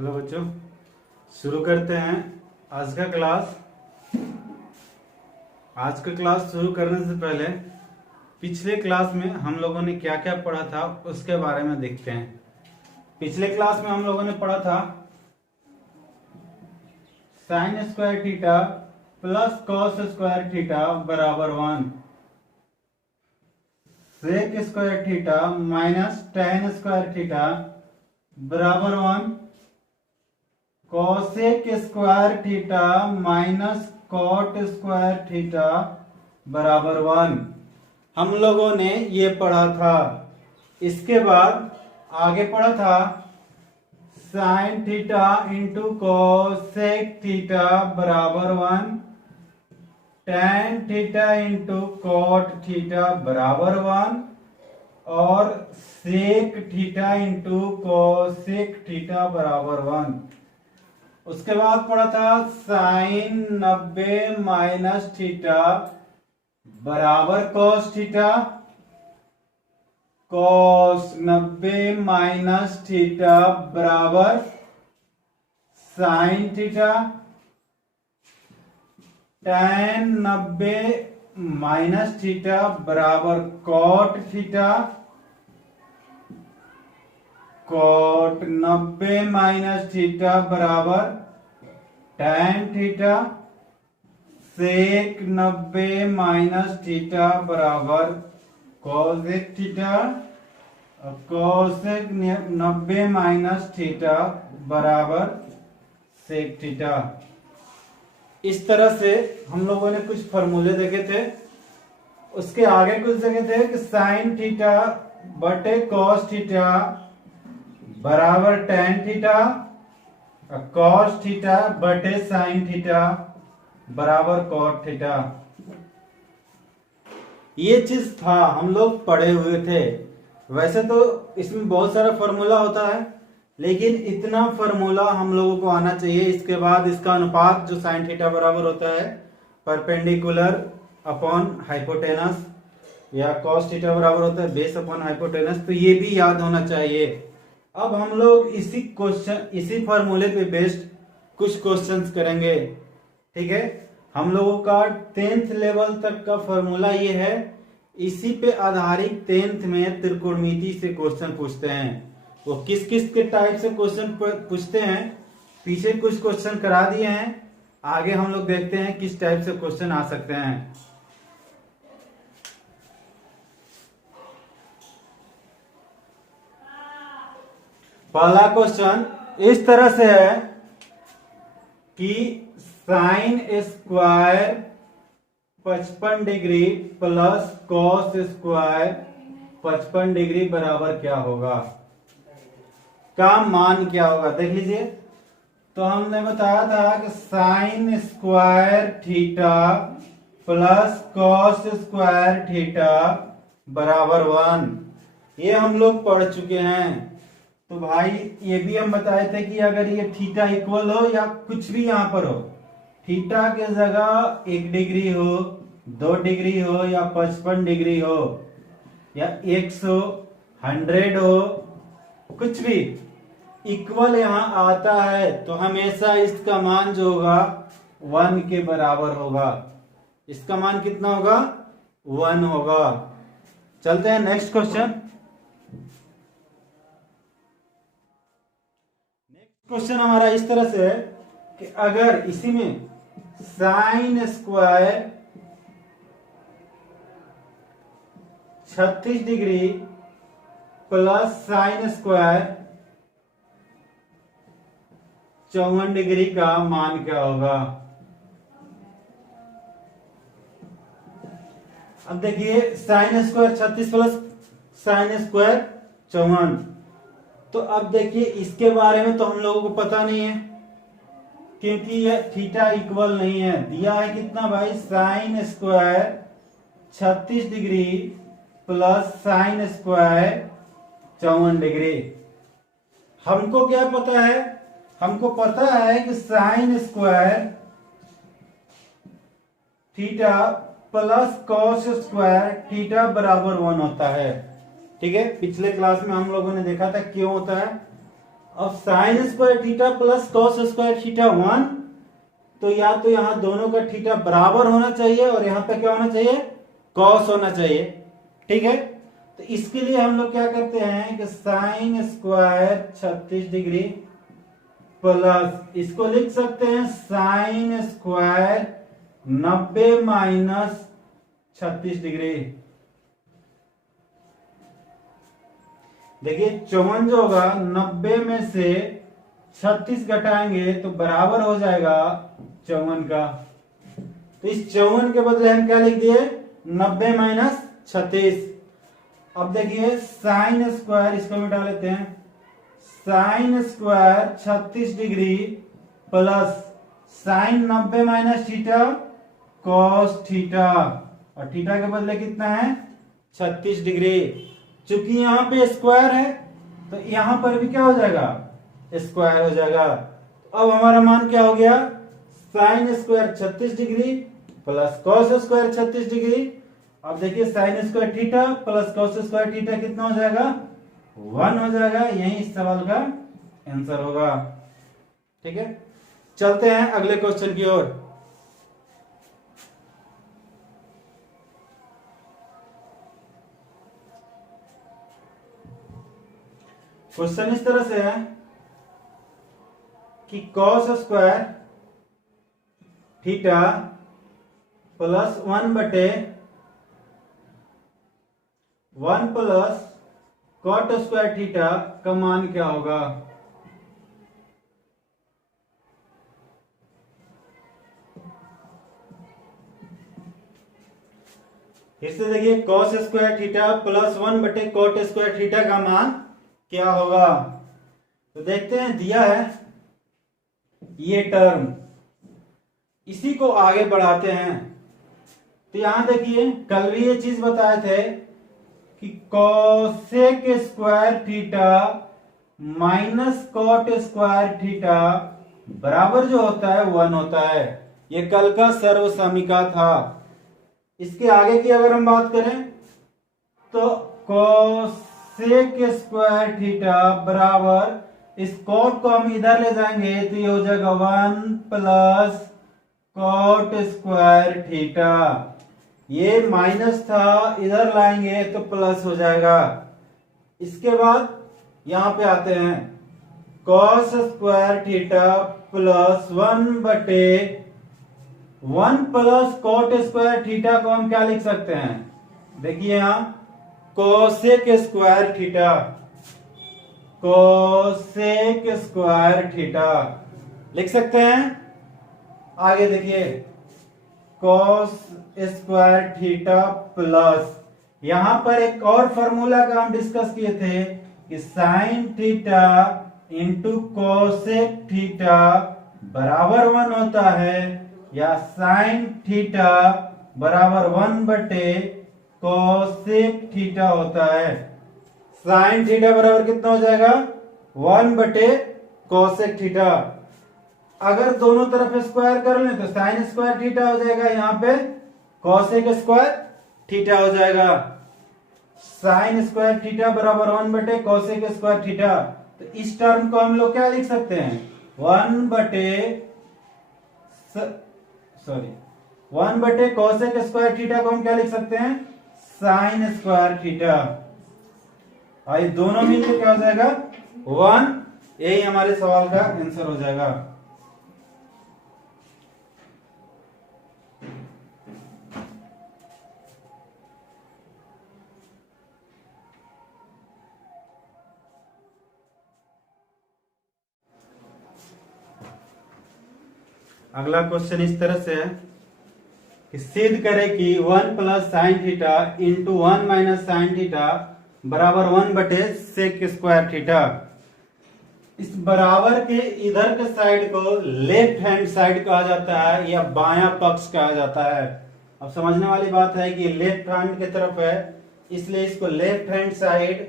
Hello बच्चों, शुरू करते हैं आज का क्लास। आज का क्लास शुरू करने से पहले पिछले क्लास में हम लोगों ने क्या क्या पढ़ा था उसके बारे में देखते हैं। पिछले क्लास में हम लोगों ने पढ़ा था sine square theta plus cos square theta बराबर 1, sec square theta minus tan square theta बराबर 1, cosec square theta minus cot square theta बराबर 1 हम लोगों ने ये पढ़ा था। इसके बाद आगे पढ़ा था sine theta into cosec theta बराबर 1, tan theta into cot theta बराबर 1 और sec theta into cosec theta बराबर 1। उसके बाद पढ़ा था साइन 90 माइनस थीटा बराबर cos theta, cos 90 minus theta बराबर sine theta, tan 90 minus theta बराबर cot theta, cot 90 minus theta बराबर tan theta, sec 90 minus theta बराबर cosec theta, cosec 90 minus theta बराबर सेक थीटा। इस तरह से हम लोगों ने कुछ फॉर्मूले देखे थे। उसके आगे कुछ देखे थे कि साइन थीटा बटे कॉस थीटा बराबर टेन थीटा, कॉस थीटा बटे साइन थीटा बराबर कॉट थीटा। ये चीज था हम लोग पढ़े हुए थे। वैसे तो इसमें बहुत सारा फॉर्मूला होता है, लेकिन इतना फॉर्मूला हम लोगों को आना चाहिए। इसके बाद इसका अनुपात जो साइन थीटा बराबर होता है परपेंडिकुलर अपॉन हाइपोटेनस, या कॉस थीटा बराबर होता है बेस अपॉन हाइपोटेनस, तो ये भी याद होना चाहिए। अब हम लोग इसी फॉर्मूले पे बेस्ड कुछ क्वेश्चंस करेंगे। ठीक है, हम लोगों का 10th लेवल तक का फॉर्मूला ये है। इसी पे आधारित 10th में त्रिकोणमिति से क्वेश्चन पूछते हैं। वो किस किस के टाइप से क्वेश्चन पूछते हैं, पीछे कुछ क्वेश्चन करा दिए हैं, आगे हम लोग देखते हैं किस टाइप से क्वेश्चन आ सकते हैं। पहला क्वेश्चन इस तरह से है कि sine square 55 degree plus cos square 55 degree बराबर क्या होगा, का मान क्या होगा। देख लीजिए, तो हमने बताया था कि sign square theta plus cos square theta बराबर 1, ये हम लोग पढ़ चुके हैं। तो भाई ये भी हम बताए थे कि अगर ये थीटा इक्वल हो या कुछ भी यहां पर हो, थीटा के जगह 1 डिग्री हो, 2 डिग्री हो या 55 डिग्री हो या 100 100 हो, कुछ भी इक्वल यहां आता है तो हमेशा इसका मान जो होगा 1 के बराबर होगा। इसका मान कितना होगा, 1 होगा। चलते हैं नेक्स्ट क्वेश्चन। क्वेश्चन हमारा इस तरह से है कि अगर इसी में sine square 36 degree plus sine square 54 degree का मान क्या होगा। अब देखिए, sine square 36 plus sine square 54, तो अब देखिए इसके बारे में तो हम लोगों को पता नहीं है, क्योंकि ये थीटा इक्वल नहीं है। दिया है कितना भाई, sine square 36 degree plus sine square 54 degree. हमको क्या पता है, हमको पता है कि sign square theta plus cos square theta बराबर 1 होता है। ठीक है, पिछले क्लास में हम लोगों ने देखा था क्यों होता है। अब sign square theta plus cos square theta 1, तो या तो यहां दोनों का थीटा बराबर होना चाहिए और यहां पे क्या होना चाहिए, कॉस होना चाहिए। ठीक है, तो इसके लिए हम लोग क्या करते हैं कि साइन स्क्वायर 36 डिग्री प्लस इसको लिख सकते हैं साइन स्क्वायर 90 माइनस 36 डिग्री। देखिए 54 जो होगा 90 में से 36 घटाएंगे तो बराबर हो जाएगा 54 का। तो इस 54 के बदले हम क्या लिख दिए, 90 माइनस 36। अब देखिए साइन स्क्वायर, इसको मिटा लेते हैं, sine square 36 degree plus sign 90 minus theta cos theta, और थीटा के बदले कितना है 36 डिग्री। चूंकि यहां पे स्क्वायर है तो यहां पर भी क्या हो जाएगा, स्क्वायर हो जाएगा। अब हमारा मान क्या हो गया, sine square 36 degree plus cos square 36 degree. अब देखिए sign square theta plus cos square theta कितना हो जाएगा, 1 हो जाएगा। यही इस सवाल का आंसर होगा। ठीक है, चलते हैं अगले क्वेश्चन की ओर। क्वेश्चन इस तरह से है कि कॉस स्क्वायर थीटा प्लस 1 बटे 1 प्लस कॉट स्क्वायर थीटा का मान क्या होगा। फिर से देखिए कॉस स्क्वायर थीटा प्लस 1 बटे कॉट स्क्वायर थीटा का मान क्या होगा। तो देखते हैं, दिया है ये टर्म, इसी को आगे बढ़ाते हैं। तो यहां देखिए कल भी ये चीज बताए थे कि cosec square theta minus cot square theta बराबर जो होता है 1 होता है। ये कल का सर्वसमीका था। इसके आगे की अगर हम बात करें तो कोसेक स्क्वायर थीटा बराबर, इस कॉट को हम इधर ले जाएंगे तो ये हो जाएगा 1 प्लस कॉट स्क्वायर थीटा। ये माइनस था, इधर लाएंगे तो प्लस हो जाएगा। इसके बाद यहां पे आते हैं, कॉस स्क्वायर थीटा प्लस 1 बटे 1 प्लस कॉट स्क्वायर थीटा को हम क्या लिख सकते हैं, देखिए यहां cosec square theta, cosec square theta लिख सकते हैं। आगे देखिए कॉस स्क्वायर थीटा प्लस, यहां पर एक और फॉर्मूला का हम डिस्कस किए थे कि sine theta into cosec theta बराबर 1 होता है, या साइन थीटा बराबर 1 बटे कोसेक थीटा होता है। साइन थीटा बराबर कितना हो जाएगा, 1 बटे कोसेक थीटा। अगर दोनों तरफ स्क्वायर कर लें तो साइन स्क्वायर थीटा हो जाएगा, यहां पे कोसेक स्क्वायर थीटा हो जाएगा। साइन स्क्वायर थीटा बराबर 1 बटे कोसेक स्क्वायर थीटा। तो इस टर्म को हम लोग क्या लिख सकते हैं, 1 बटे कोसेक स्क्वायर थीटा को हम क्या लिख सकते हैं, साइन स्क्वायर थीटा। और ये दोनों मिलकर क्या हो जाएगा 1। यही हमारे सवाल का आंसर हो जाएगा। अगला क्वेश्चन इस तरह से है कि सिद्ध करें कि 1 plus sine theta into 1 minus sine theta बराबर 1 बटे सेक स्क्वायर थीटा। इस बराबर के इधर के साइड को लेफ्ट हैंड साइड कहा जाता है या बायां पक्ष कहा जाता है। अब समझने वाली बात है कि लेफ्ट हैंड की तरफ है, इसलिए इसको लेफ्ट हैंड साइड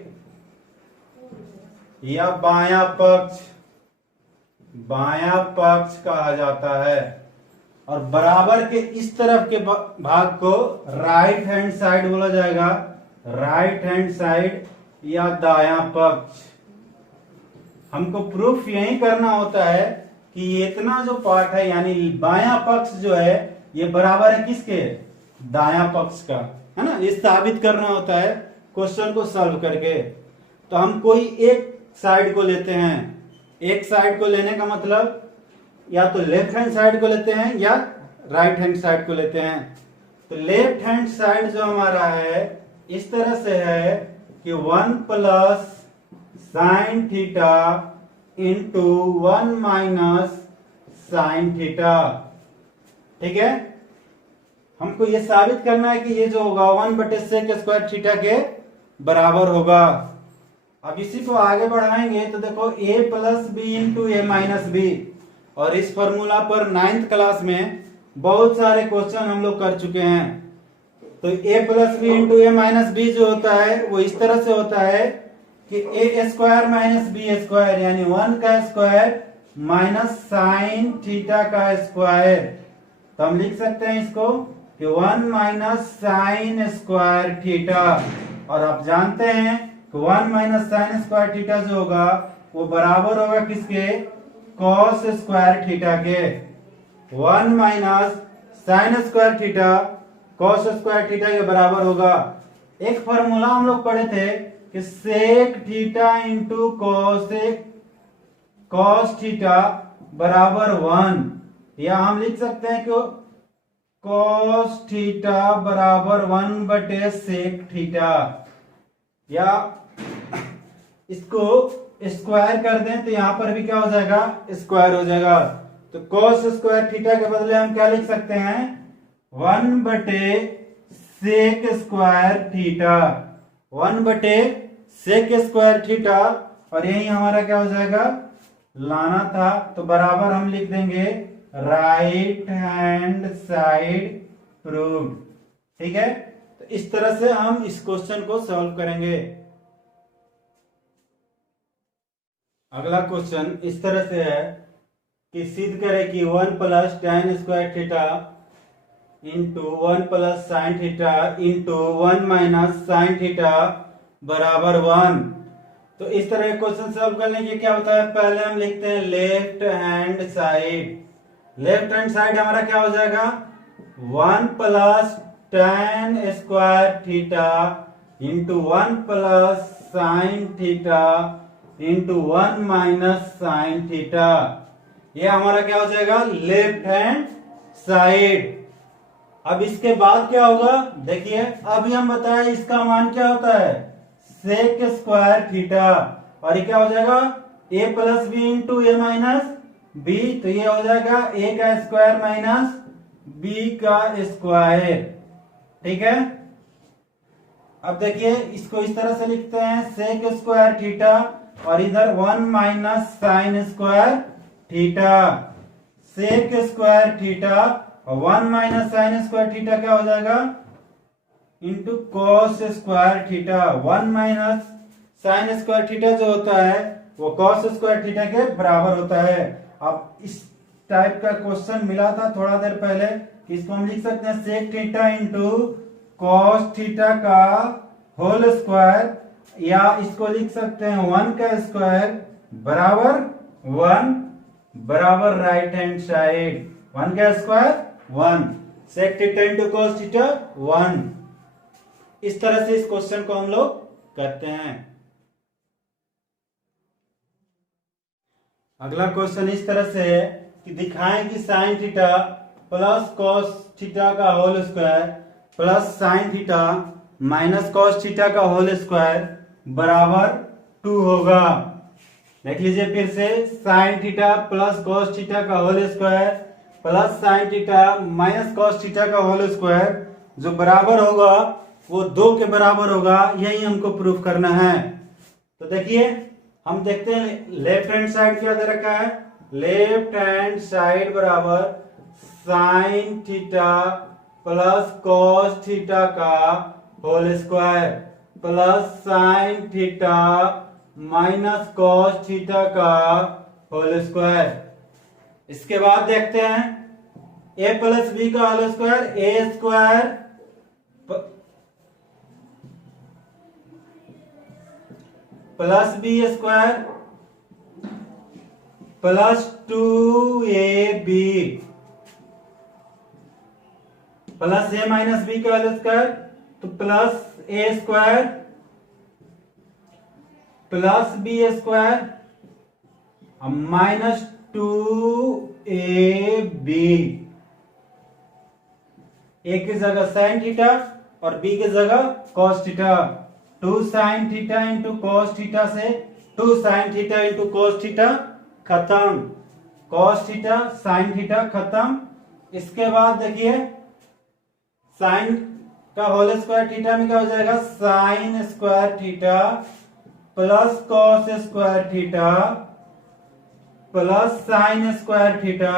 या बायां पक्ष कहा जाता है। और बराबर के इस तरफ के भाग को राइट हैंड साइड बोला जाएगा, राइट हैंड साइड या दायां पक्ष। हमको प्रूफ यही करना होता है कि ये इतना जो पार्ट है यानी बायां पक्ष जो है ये बराबर है किसके, दायां पक्ष का, है ना। ये साबित करना होता है क्वेश्चन को सॉल्व करके। तो हम कोई एक साइड को लेते हैं, एक साइड को लेने का मतलब या तो लेफ्ट हैंड साइड को लेते हैं या राइट हैंड साइड को लेते हैं। तो लेफ्ट हैंड साइड जो हमारा है इस तरह से है कि 1 plus sine theta into 1 minus sine theta. ठीक है, हमको ये साबित करना है कि ये जो होगा 1/sec स्क्वायर थीटा के बराबर होगा। अब इसी को आगे बढ़ाएंगे तो देखो a plus B into a minus b, और इस फॉर्मूला पर 9th क्लास में बहुत सारे क्वेश्चन हम लोग कर चुके हैं। तो a plus B into a minus b जो होता है वो इस तरह से होता है कि ए स्क्वायर माइनस बी स्क्वायर यानी 1 का स्क्वायर माइनस साइन थीटा का स्क्वायर। तो हम लिख सकते हैं इसको कि 1 माइनस साइन स्क्वायर थीटा, और आप जानते हैं कि 1 माइनस साइन स्क्वायर थीटा जो होगा वो बराबर होगा किसके, कॉस स्क्वायर थीटा के। 1 minus sine square theta cos square theta के बराबर होगा। एक फॉर्मूला हम लोग पढ़े थे कि sec theta into cos theta बराबर 1, या हम लिख सकते हैं कि कॉस थीटा बराबर 1/सेक थीटा, या इसको स्क्वायर कर दें तो यहां पर भी क्या हो जाएगा, स्क्वायर हो जाएगा। तो कॉस स्क्वायर थीटा के बदले हम क्या लिख सकते हैं, 1/सेक स्क्वायर थीटा, 1/सेक स्क्वायर थीटा, और यही हमारा क्या हो जाएगा, लाना था। तो बराबर हम लिख देंगे राइट हैंड साइड प्रूव्ड। ठीक है, तो इस तरह से हम इस क्वेश्चन को सॉल्व करेंगे। अगला क्वेश्चन इस तरह से है कि सिद्ध करें कि 1 plus tan square theta into 1 plus sine theta into 1 minus sine theta बराबर 1। तो इस तरह क्वेश्चन सॉल्व करने के क्या होता है, पहले हम लिखते हैं left hand side. Left hand side हमारा क्या हो जाएगा, 1 plus tan square theta into 1 plus sine theta into 1 minus sine theta. ये हमारा क्या हो जाएगा, लेफ्ट हैंड साइड। अब इसके बाद क्या होगा, देखिए अभी हम बताएं इसका मान क्या होता है, सेक स्क्वायर थीटा, और ये क्या हो जाएगा, a plus B into a minus b. तो ये हो जाएगा a का स्क्वायर माइनस b का स्क्वायर। ठीक है, अब देखिए इसको इस तरह से लिखते हैं सेक स्क्वायर थीटा, और इधर 1 minus sine square theta. Sec square theta और 1 माइनस साइन स्क्वायर थीटा क्या हो जाएगा, into cos square theta. 1 minus sine square theta जो होता है वो कॉस स्क्वायर थीटा के बराबर होता है। अब इस टाइप का क्वेश्चन मिला था थोड़ा देर पहले, इसको हम लिख सकते हैं sec theta into cos theta का होल स्क्वायर, या इसको लिख सकते हैं 1 का स्क्वायर बराबर 1 बराबर राइट हैंड साइड। 1 का square 1, sec theta into cos theta 1। इस तरह से इस क्वेश्चन को हम लोग करते हैं। अगला क्वेश्चन इस तरह से है कि दिखाएं कि sine theta plus cos theta का whole square plus sine theta minus cos theta का होल स्क्वायर बराबर 2 होगा। देख लीजिए फिर से, sine theta plus cos theta का whole square plus sine theta minus cos theta का होल स्क्वायर जो बराबर होगा वो 2 के बराबर होगा, यही हमको प्रूफ करना है। तो देखिए हम देखते हैं लेफ्ट हैंड साइड क्या दे रखा है, लेफ्ट हैंड साइड बराबर sine theta plus cos theta का whole square plus sine theta minus cos theta का होल स्क्वायर। इसके बाद देखते हैं a प्लस बी का whole square, A square plus B square plus 2ab plus a minus B का whole square, तो plus a square plus B square minus 2ab, A की जगह साइन थीटा और बी की जगह cos theta. 2 sign theta into cos theta से 2 sign theta into cos theta खत्म, cos theta sine theta खत्म। इसके बाद देखिए साइन का होल स्क्वायर थीटा में क्या हो जाएगा, sine square theta plus cos square theta plus sine square theta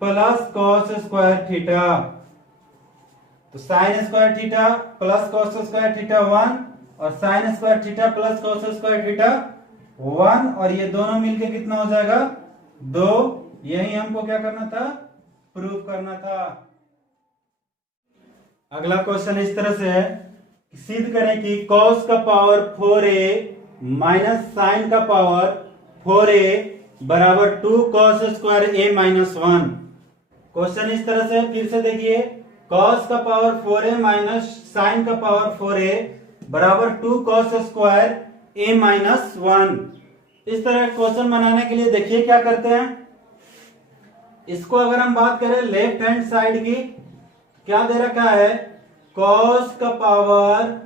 plus cos square theta. तो sine square theta plus cos square theta 1 और sine square theta plus cos square theta 1, और ये दोनों मिलके कितना हो जाएगा 2। यही हमको क्या करना था, प्रूव करना था। अगला क्वेश्चन इस तरह से है, सिद्ध करें कि cos का पावर 4a माइनस साइन का पावर 4a बराबर 2 cos square a minus 1। Question इस तरह से फिर से देखिए, cos का पावर 4a माइनस साइन का पावर 4a बराबर 2 cos स्क्वायर a माइनस 1। इस तरह क्वेश्चन बनाने के लिए देखिए क्या करते हैं, इसको अगर हम बात करें लेफ्ट हैंड साइड की, क्या दे रखा है, cos का पावर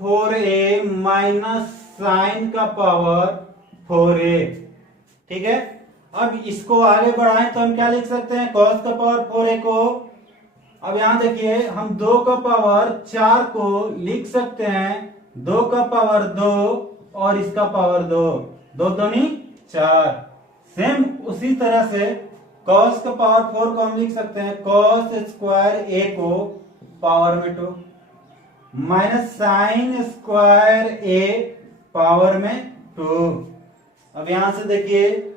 4a माइनस साइन का पावर 4a। ठीक है, अब इसको आगे बढ़ाएं तो हम क्या लिख सकते हैं, cos का पावर 4a को, अब यहां देखिए हम 2 का पावर 4 को लिख सकते हैं 2 का पावर 2 और इसका पावर 2, 2 दूनी 4। सेम उसी तरह से cos का पावर 4 को हम लिख सकते हैं cos स्क्वायर a को पावर में 2 minus sine square a power में 2। अब यहां से देखिए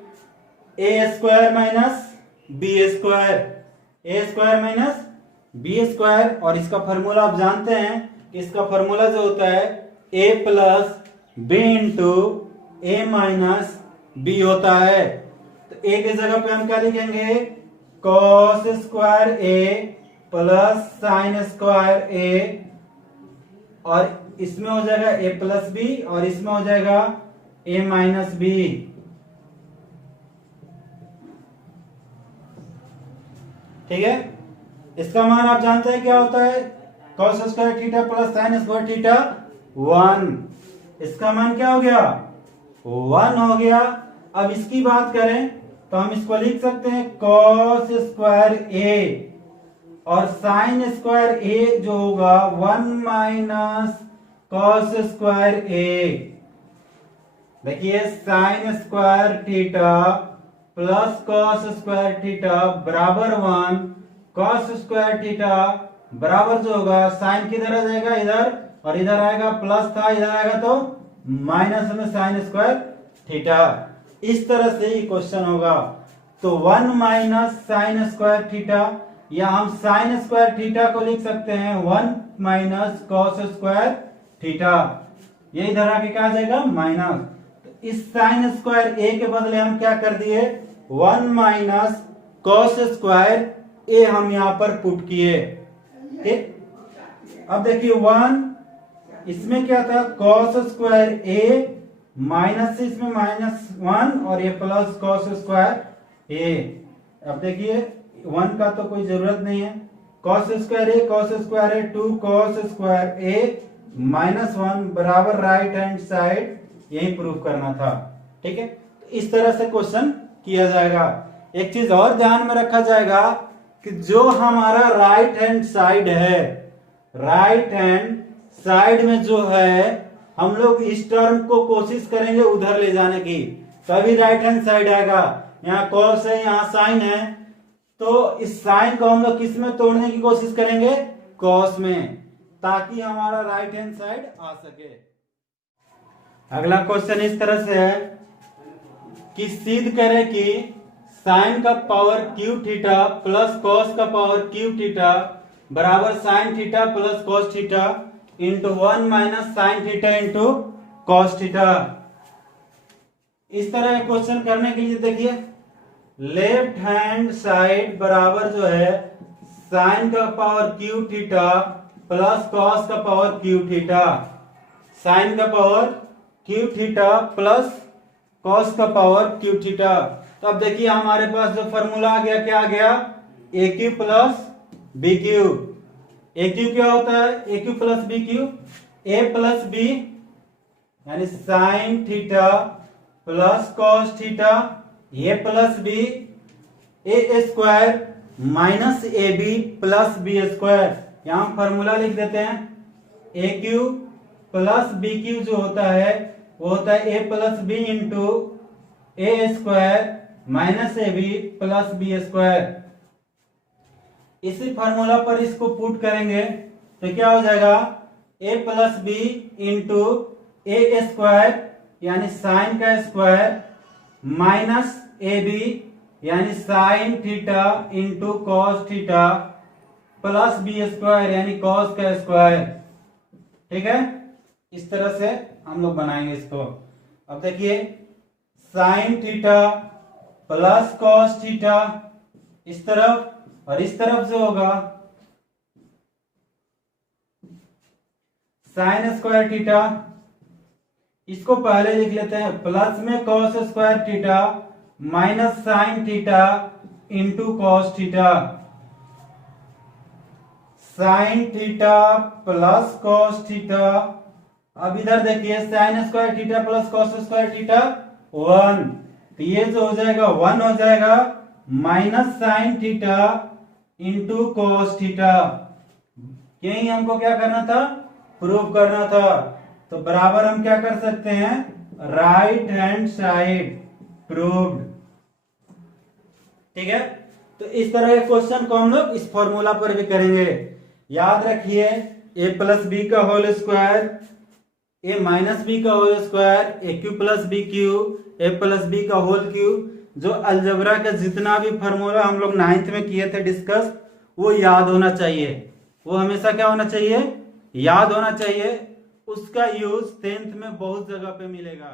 a square minus b square, a square minus b square, और इसका फॉर्मूला आप जानते हैं, इसका फॉर्मूला जो होता है a plus B into a minus b होता है। तो a की जगह पे हम क्या लिखेंगे, cos square a plus sine square a, और इसमें हो जाएगा a प्लस बी और इसमें हो जाएगा a माइनस बी। ठीक है, इसका मान आप जानते हैं क्या होता है, cos square theta plus sine square theta 1। इसका मान क्या हो गया, 1 हो गया। अब इसकी बात करें तो हम इसको लिख सकते हैं cos स्क्वायर a और साइन स्क्वायर a जो होगा 1 माइनस cos स्क्वायर a। देखिए sign square theta plus cos square theta बराबर 1, cos स्क्वायर थीटा बराबर जो होगा साइन किधर आ जाएगा, इधर, और इधर आएगा प्लस था, इधर आएगा तो माइनस में साइन स्क्वायर थीटा। इस तरह से ये क्वेश्चन होगा। तो 1 माइनस साइन स्क्वायर थीटा, या हम साइन स्क्वायर थीटा को लिख सकते हैं 1 माइनस कॉस स्क्वायर थीटा, ये इधर आके क्या आ जाएगा माइनस। तो इस साइन स्क्वायर ए के बदले हम क्या कर दिए, 1 माइनस कॉस स्क्वायर ए हम यहां पर पुट किए। ठीक, अब देखिए 1, इसमें क्या था कॉस स्क्वायर ए माइनस से इसमें माइनस 1 और ये प्लस कॉस स्क्वायर ए। अब देखिए 1 का तो कोई जरूरत नहीं है, कॉस स्क्वायर ए 2 कॉस स्क्वायर ए माइनस 1 बराबर राइट हैंड साइड, यही प्रूफ करना था। ठीक है, इस तरह से क्वेश्चन किया जाएगा। एक चीज और ध्यान में रखा जाएगा कि जो हमारा राइट हैंड साइड है, राइट हैंड साइड में जो है हम लोग इस टर्म को कोशिश करेंगे उधर ले जाने की, तभी राइट हैंड साइड आएगा। यहाँ कॉस है, यहाँ साइन है, तो इस साइन को हम लोग किस में तोड़ने की कोशिश करेंगे, कॉस में, ताकि हमारा राइट हैंड साइड आ सके। अगला क्वेश्चन इस तरह से है कि सिद्ध करें कि साइन का power Q theta plus cos का पावर क्यू थीटा बराबर sine theta plus cos theta into 1 minus sign theta into cos theta. इस तरह क्वेश्चन करने के लिए देखिए, लेफ्ट हैंड साइड बराबर जो है साइन का power Q theta plus cos का पावर क्यू थीटा, साइन का power Q theta plus cos का पावर क्यू थीटा। तो अब देखिए हमारे पास जो फॉर्मूला आ गया, क्या आ गया, A cube plus B cube. A cube क्या होता है, A cube plus B cube, A plus B यानी sine theta plus cos theta, A plus B A square minus A B plus B square. यहां formula लिख देते हैं, A cube plus B cube जो होता है वो होता है A plus B into A square minus A B plus B square. इसी फॉर्मूला पर इसको पुट करेंगे तो क्या हो जाएगा, A plus B into A square यानी साइन का स्क्वायर माइनस ए बी यानी sine theta into cos theta plus B square यानी कॉस का स्क्वायर। ठीक है, इस तरह से हम लोग बनाएंगे इसको। अब देखिए sign theta plus cos theta इस तरफ और इस तरफ जो होगा साइन स्क्वायर थीटा, इसको पहले लिख लेते हैं प्लस में cos square theta minus sign theta into cos theta, sign theta plus cos theta. अब इधर देखिए sign square theta plus cos square theta 1, तो ये जो हो जाएगा 1 हो जाएगा minus sign theta into cos theta. यही हमको क्या करना था, प्रूव करना था। तो बराबर हम क्या कर सकते हैं, राइट हैंड साइड प्रूव्ड। ठीक है, तो इस तरह के क्वेश्चन को हम लोग इस फॉर्मूला पर भी करेंगे। याद रखिए ए प्लस बी का होल स्क्वायर, ए माइनस बी का whole square, A cube plus B cube, A plus B का होल क्यू। जो अलजेब्रा का जितना भी फॉर्मूला हम लोग 9th में किए थे डिस्कस, वो याद होना चाहिए। वो हमेशा क्या होना चाहिए, याद होना चाहिए। उसका यूज 10th में बहुत जगह पे मिलेगा।